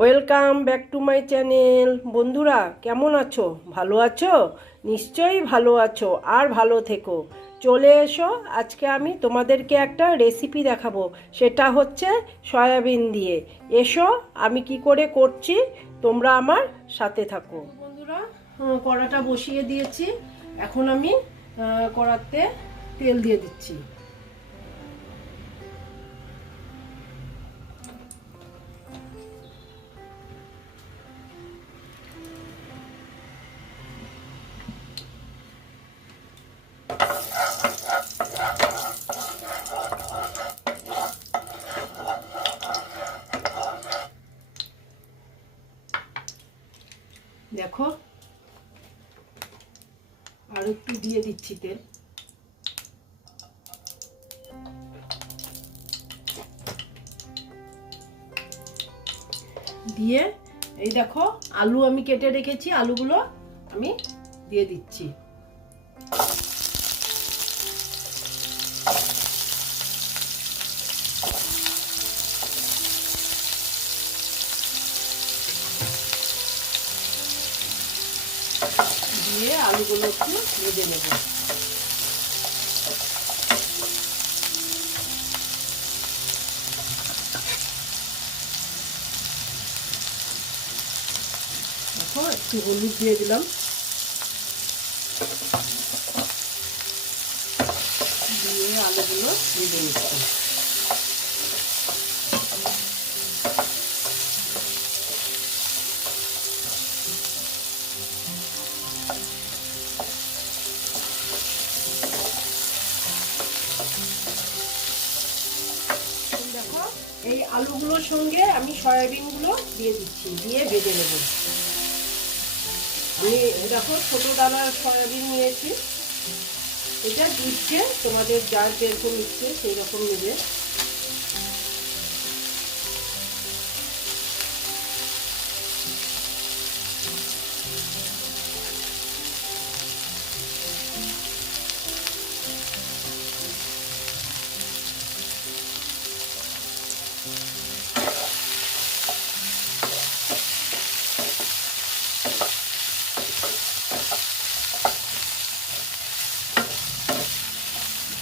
Welcome back to my channel বন্ধুরা, কেমন আছো? ভালো আছো? নিশ্চয়ই ভালো আছো, আর ভালো থেকো। চলে এসো, আজকে আমি তোমাদেরকে একটা রেসিপি দেখাবো। সেটা হচ্ছে সয়াবিন দিয়ে। এসো, আমি কি করে করছি, তোমরা আমার সাথে থাকো। বন্ধুরা কড়াটা বসিয়ে দিয়েছি। এখন আমি কড়াতে তেল দিয়ে দিচ্ছি। আর একটু দিয়ে দিচ্ছি তেল। দিয়ে এই দেখো, আলু আমি কেটে রেখেছি, আলুগুলো আমি দিয়ে দিচ্ছি। দিয়ে আলুগুলো একটু ভেজে নেব। একটু হলুদ দিয়ে দিলাম। দিয়ে আলুগুলো ভেজে নিচ্ছি। আলুগুলোর সঙ্গে আমি সয়াবিনগুলো দিয়ে দিচ্ছি, দিয়ে বেঁধে নেব। আমি দেখো, ছোট দানার সয়াবিন নিয়েছি। এটা দিচ্ছে তোমাদের যার যেরকম ইচ্ছে সেই রকম নেবে।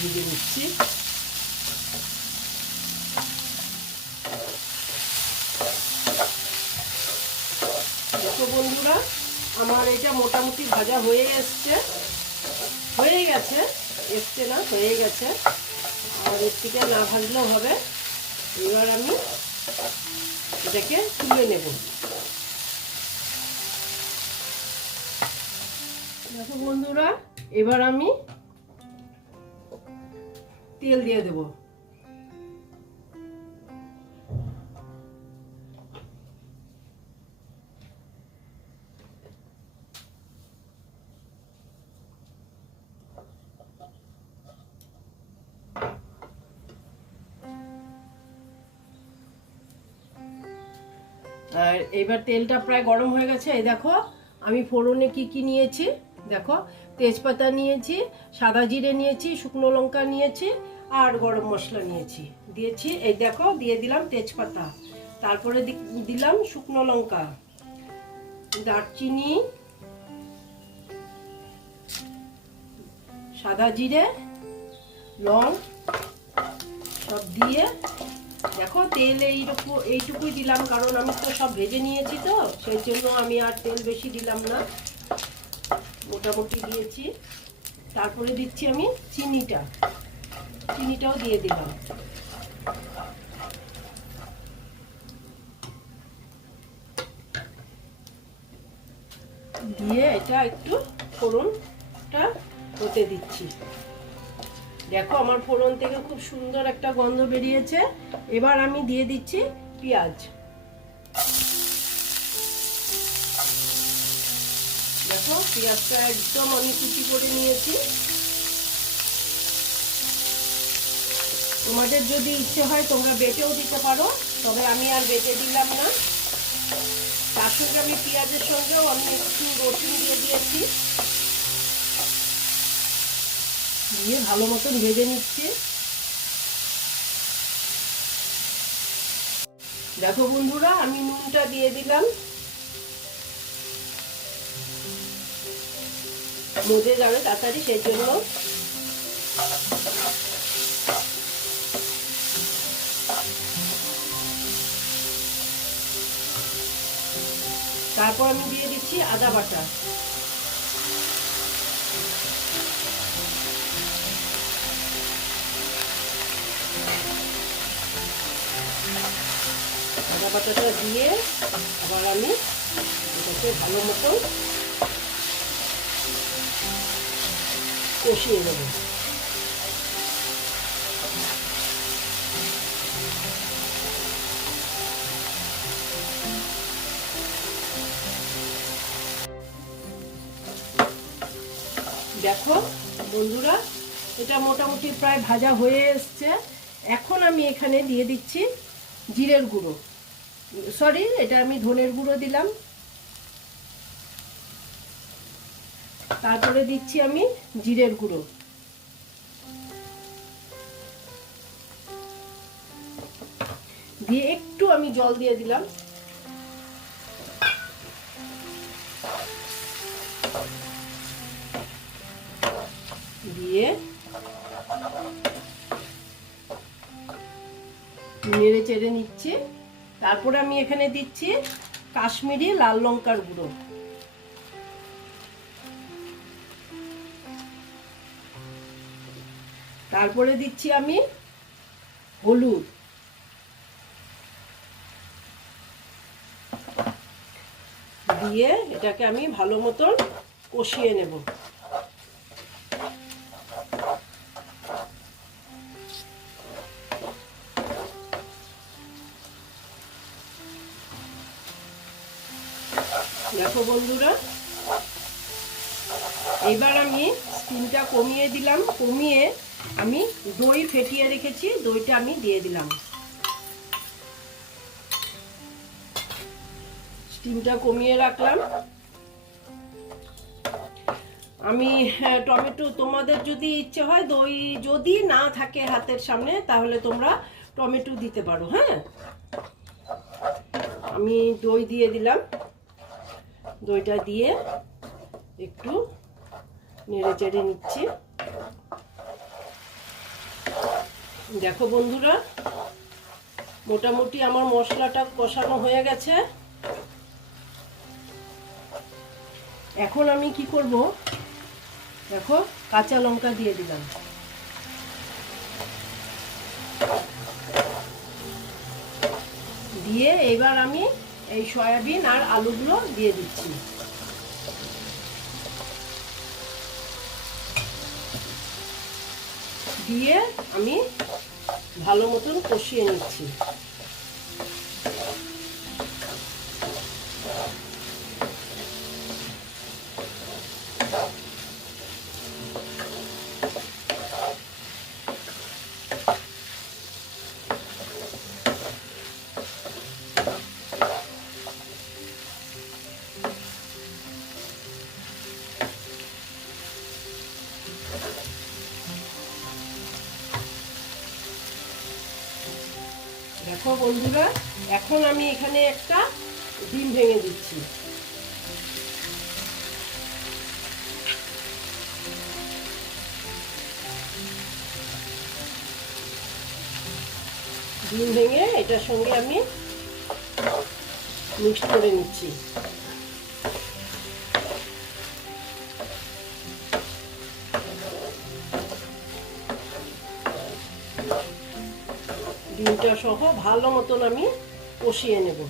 ভেজে নিচ্ছি দেখো বন্ধুরা আমার এটা মোটামুটি ভাজা হয়ে এসছে হয়ে গেছে এসছে না হয়ে গেছে আর এর থেকে না ভাজলেও হবে এবার আমি এটাকে তুলে নেব দেখো বন্ধুরা এবার আমি তেল দিয়ে দেব। আর এবার তেলটা প্রায় গরম হয়ে গেছে। এই দেখো, আমি ফোড়নে কি কি নিয়েছি? দেখো তেজপাতা নিয়েছি, সাদা জিরে নিয়েছি, শুকনো লঙ্কা নিয়েছি আর গরম মশলা নিয়েছি। দিয়েছি, এই দেখো, দিয়ে দিলাম তেজপাতা। তারপরে দিলাম শুকনো লঙ্কা, দারচিনি, সাদা জিরে, লং, সব দিয়ে। দেখো, তেল এইরকম, এইটুকুই দিলাম, কারণ আমি তো সব ভেজে নিয়েছি তো, সেই জন্য আমি আর তেল বেশি দিলাম না। মোটামুটি দিয়েছি। তারপরে দিচ্ছি আমি চিনিটা। চিনিটাও দিয়ে দিলাম। দিয়ে এটা একটু ফোড়নটা হতে দিচ্ছি। দেখো আমার ফোড়ন থেকে খুব সুন্দর একটা গন্ধ বেরিয়েছে। এবার আমি দিয়ে দিচ্ছি পেঁয়াজ। পেঁয়াজটা একদম আমি কুচি করে নিয়েছি। তোমাদের যদি ইচ্ছে হয় তোমরা বেটেও দিতে পারো, তবে আমি আর বেটে দিলাম না। তার সঙ্গে আমি পেঁয়াজের সঙ্গেও আমি একটু রসুন দিয়ে দিয়েছি। দিয়ে ভালো মতন ভেজে নিচ্ছি। দেখো বন্ধুরা, আমি নুনটা দিয়ে দিলাম। মজে যাবে তাড়াতাড়ি, সেই জন্য তারপর আমি দিয়ে দিচ্ছি আদা বাটা। আদা বাটাটা দিয়ে আবার আমি ভালো মতো কষিয়ে দেবো দেখো বন্ধুরা, এটা মোটামুটি প্রায় ভাজা হয়ে এসছে। এখন আমি এখানে দিয়ে দিচ্ছি জিরের গুঁড়ো। সরি এটা আমি ধনের গুঁড়ো দিলাম। তারপরে দিচ্ছি আমি জিরের গুঁড়ো। দিয়ে একটু আমি জল দিয়ে দিলাম। দিয়ে নেড়ে চেড়ে নিচ্ছি। তারপরে আমি এখানে দিচ্ছি কাশ্মীরি লাল লঙ্কার গুঁড়ো। তারপরে দিচ্ছি আমি হলুদ। দিয়ে এটাকে আমি ভালো মতন কষিয়ে নেব। দেখো বন্ধুরা, এবার আমি স্টিমটা কমিয়ে দিলাম। কমিয়ে আমি দই ফেটিয়ে রেখেছি, দইটা আমি দিয়ে দিলাম। স্টিমটা কমিয়ে রাখলাম। আমি টমেটো, তোমাদের যদি ইচ্ছে হয় দই যদি না থাকে হাতের সামনে, তাহলে তোমরা টমেটো দিতে পারো হ্যাঁ? আমি দই দিয়ে দিলাম। দইটা দিয়ে একটু নেড়ে চেড়ে নিচ্ছি। দেখো বন্ধুরা, মোটামুটি আমার মশলাটা কষানো হয়ে গেছে। এখন আমি কি করব? দেখো, কাঁচা লঙ্কা দিয়ে দিলাম। দিয়ে এবার আমি এই সয়াবিন আর আলুগুলো দিয়ে দিচ্ছি। দিয়ে আমি ভালো মতন কষিয়ে নিচ্ছি। বন্ধুরা, এখন আমি এখানে একটা ডিম ভেঙে দিচ্ছি। ডিম ভেঙে এটার সঙ্গে আমি মিক্স করে নিচ্ছি। ডিমটা সহ ভালো মতন আমি কষিয়ে নেব।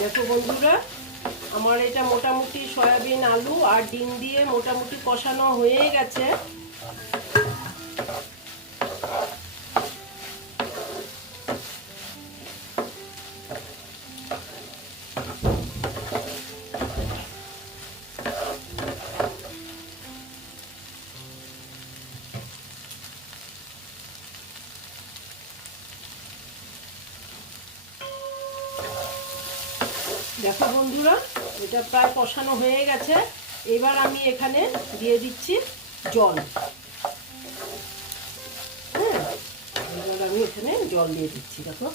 দেখো বন্ধুরা আমার এটা মোটামুটি সয়াবিন আলু আর ডিম দিয়ে মোটামুটি কষানো হয়ে গেছে। দেখো বন্ধুরা, এটা প্রায় কষানো হয়ে গেছে। এবার আমি এখানে দিয়ে দিচ্ছি জল। হ্যাঁ এবার আমি এখানে জল দিয়ে দিচ্ছি, দেখো।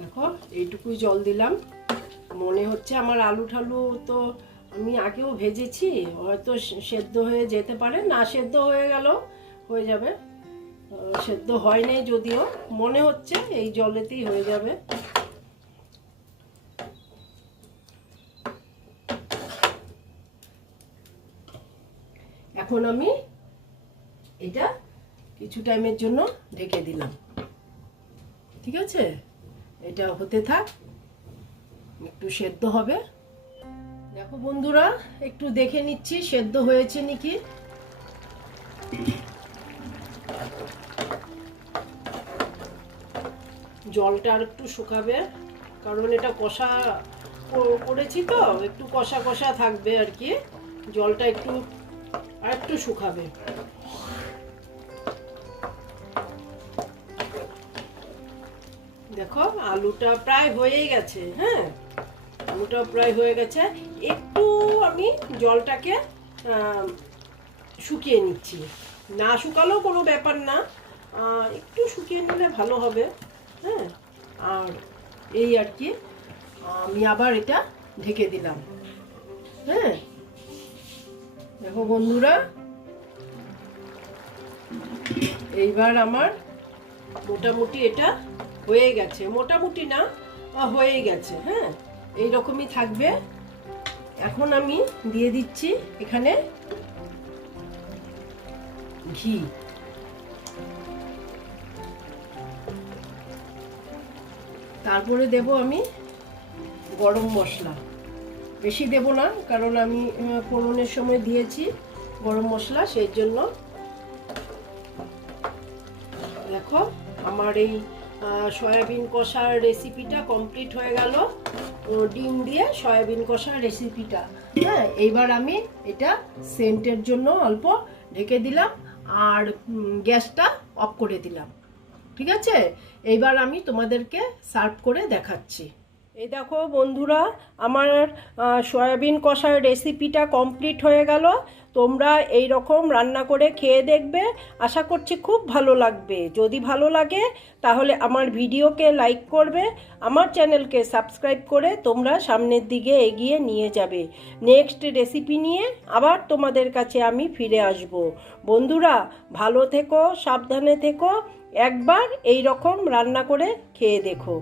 দেখো, এইটুকুই জল দিলাম। মনে হচ্ছে আমার আলু ঠালু তো আমি আগেও ভেজেছি, হয়তো সেদ্ধ হয়ে যেতে পারে। না, সেদ্ধ হয়ে গেল, হয়ে যাবে। সেদ্ধ হয়নি যদিও, মনে হচ্ছে এই জলেতেই হয়ে যাবে। এখন আমি এটা কিছু টাইমের জন্য ঢেকে দিলাম। ঠিক আছে? এটা হতে থাক, একটু সেদ্ধ হবে। দেখো বন্ধুরা, একটু দেখে নিচ্ছি, সেদ্ধ হয়েছে নাকি? জলটা আর একটু শুকাবে, কারণ এটা কষা করেছি তো, একটু কষা কষা থাকবে আর কি। জলটা একটু আর একটু শুকাবে। দেখো, আলুটা প্রায় হয়েই গেছে হ্যাঁ? আলুটা প্রায় হয়ে গেছে। একটু আমি জলটাকে শুকিয়ে নিচ্ছি। না শুকালেও কোনো ব্যাপার না। একটু শুকিয়ে নিলে ভালো হবে। হ্যাঁ? আর এই আর কি, আমি আবার এটা ঢেকে দিলাম। হ্যাঁ? দেখো বন্ধুরা, এইবার আমার মোটামুটি এটা হয়ে গেছে। মোটামুটি না হয়ে গেছে। হ্যাঁ? এই রকমই থাকবে। এখন আমি দিয়ে দিচ্ছি এখানে ঘি। তারপরে দেব আমি গরম মশলা। বেশি দেব না কারণ আমি আহ, ফোড়নের সময় দিয়েছি গরম মশলা সেই জন্য। দেখো আমার এই সয়াবিন কষার রেসিপিটা কমপ্লিট হয়ে গেল। ডিম দিয়ে সয়াবিন কষার রেসিপিটা হ্যাঁ এইবার আমি এটা সেন্টের জন্য অল্প ঢেকে দিলাম আর গ্যাসটা অফ করে দিলাম। ঠিক আছে? এইবার আমি তোমাদেরকে সার্ভ করে দেখাচ্ছি। এই দেখো বন্ধুরা, আমার সয়াবিন কষার রেসিপিটা কমপ্লিট হয়ে গেল। তোমরা এই রকম রান্না করে খেয়ে দেখবে। আশা করছি খুব ভালো লাগবে। যদি ভালো লাগে, তাহলে আমার ভিডিওকে লাইক করবে, আমার চ্যানেলকে সাবস্ক্রাইব করে তোমরা সামনের দিকে এগিয়ে নিয়ে যাবে। নেক্সট রেসিপি নিয়ে আবার তোমাদের কাছে আমি ফিরে আসব। বন্ধুরা, ভালো থেকো, সাবধানে থেকো, একবার এই রকম রান্না করে খেয়ে দেখো।